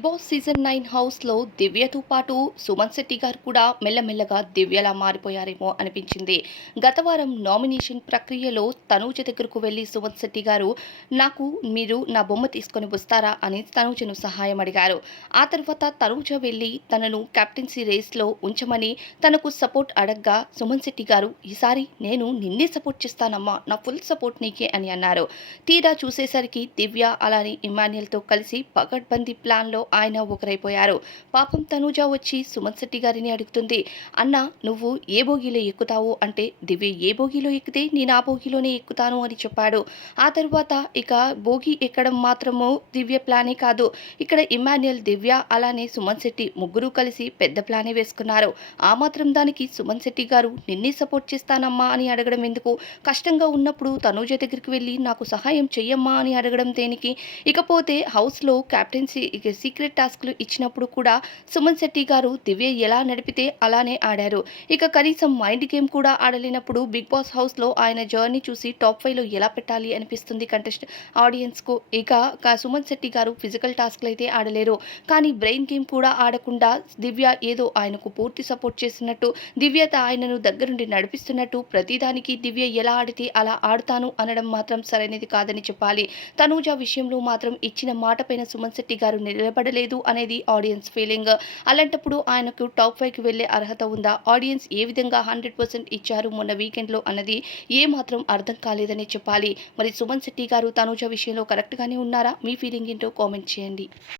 Big boss season nine హౌస్లో దివ్యతో పాటు సుమన్ శెట్టి గారు కూడా మెల్లమెల్లగా దివ్యలా మారిపోయారేమో అనిపించింది. గత వారం నామినేషన్ ప్రక్రియలో తనూజ దగ్గరకు వెళ్ళి సుమన్ శెట్టి గారు నాకు మీరు నా బొమ్మ తీసుకొని వస్తారా? అని తనూజను సహాయం అడిగారు. ఆ తర్వాత తనూజ వెళ్ళి తనను కెప్టెన్సీ రేస్లో ఉంచమని తనకు సపోర్ట్ అడగ్గా సుమన్ శెట్టి గారు ఈసారి నేను నిన్నే సపోర్ట్ చేస్తానమ్మా నా ఫుల్ సపోర్ట్ నీకే అని అన్నారు. తీరా చూసేసరికి దివ్య అలానే ఇమాన్యుల్తో కలిసి పగడ్బందీ ప్లాన్లో ఆయన ఒకరైపోయారు. పాపం తనూజ వచ్చి సుమన్ శెట్టి గారిని అడుగుతుంది. అన్న నువ్వు ఏ బోగిలో ఎక్కుతావు? అంటే దివ్య ఏ బోగిలో ఎక్కితే నేను ఆ బోగిలోనే ఎక్కుతాను అని చెప్పాడు. ఆ తరువాత ఇక బోగి ఎక్కడం మాత్రము దివ్య ప్లానే కాదు. ఇక్కడ ఇమాన్యుయల్ దివ్య అలానే సుమన్ శెట్టి ముగ్గురు కలిసి పెద్ద ప్లానే వేసుకున్నారు. ఆ మాత్రం దానికి సుమన్ శెట్టి గారు నిన్నే సపోర్ట్ చేస్తానమ్మా అని అడగడం ఎందుకు? కష్టంగా ఉన్నప్పుడు తనూజ దగ్గరికి వెళ్ళి నాకు సహాయం చెయ్యమ్మా అని అడగడం దేనికి? ఇకపోతే హౌస్లో క్యాప్టెన్సీ ఇక సీక్రెట్ టాస్క్లు ఇచ్చినప్పుడు కూడా సుమన్ శెట్టి గారు దివ్య ఎలా నడిపితే అలానే ఆడారు. ఇక కనీసం మైండ్ గేమ్ కూడా ఆడలేనప్పుడు బిగ్ బాస్ హౌస్లో ఆయన జర్నీ చూసి టాప్ ఫైవ్లో ఎలా పెట్టాలి అనిపిస్తుంది కంటెస్ట్ ఆడియన్స్కు. ఇక సుమన్ శెట్టి గారు ఫిజికల్ టాస్క్లు అయితే ఆడలేరు. కానీ బ్రెయిన్ గేమ్ కూడా ఆడకుండా దివ్య ఏదో ఆయనకు పూర్తి సపోర్ట్ చేసినట్టు దివ్యత ఆయనను దగ్గరుండి నడిపిస్తున్నట్టు ప్రతిదానికి దివ్య ఎలా ఆడితే అలా ఆడతాను అనడం మాత్రం సరైనది కాదని చెప్పాలి. తనూజ విషయంలో మాత్రం ఇచ్చిన మాట పైన సుమన్ శెట్టి గారు ఆడలేదు అనేది ఆడియన్స్ ఫీలింగ్ అలాంటప్పుడు ఆయనకు టాప్ ఫైవ్కి వెళ్ళే అర్హత ఉందా? ఆడియన్స్ ఏ విధంగా హండ్రెడ్ పర్సెంట్ ఇచ్చారు మొన్న వీకెండ్లో అన్నది ఏ మాత్రం అర్థం కాలేదని చెప్పాలి. మరి సుమన్ శెట్టి గారు తనూజ విషయంలో కరెక్ట్గానే ఉన్నారా? మీ ఫీలింగ్ ఏంటో కామెంట్ చేయండి.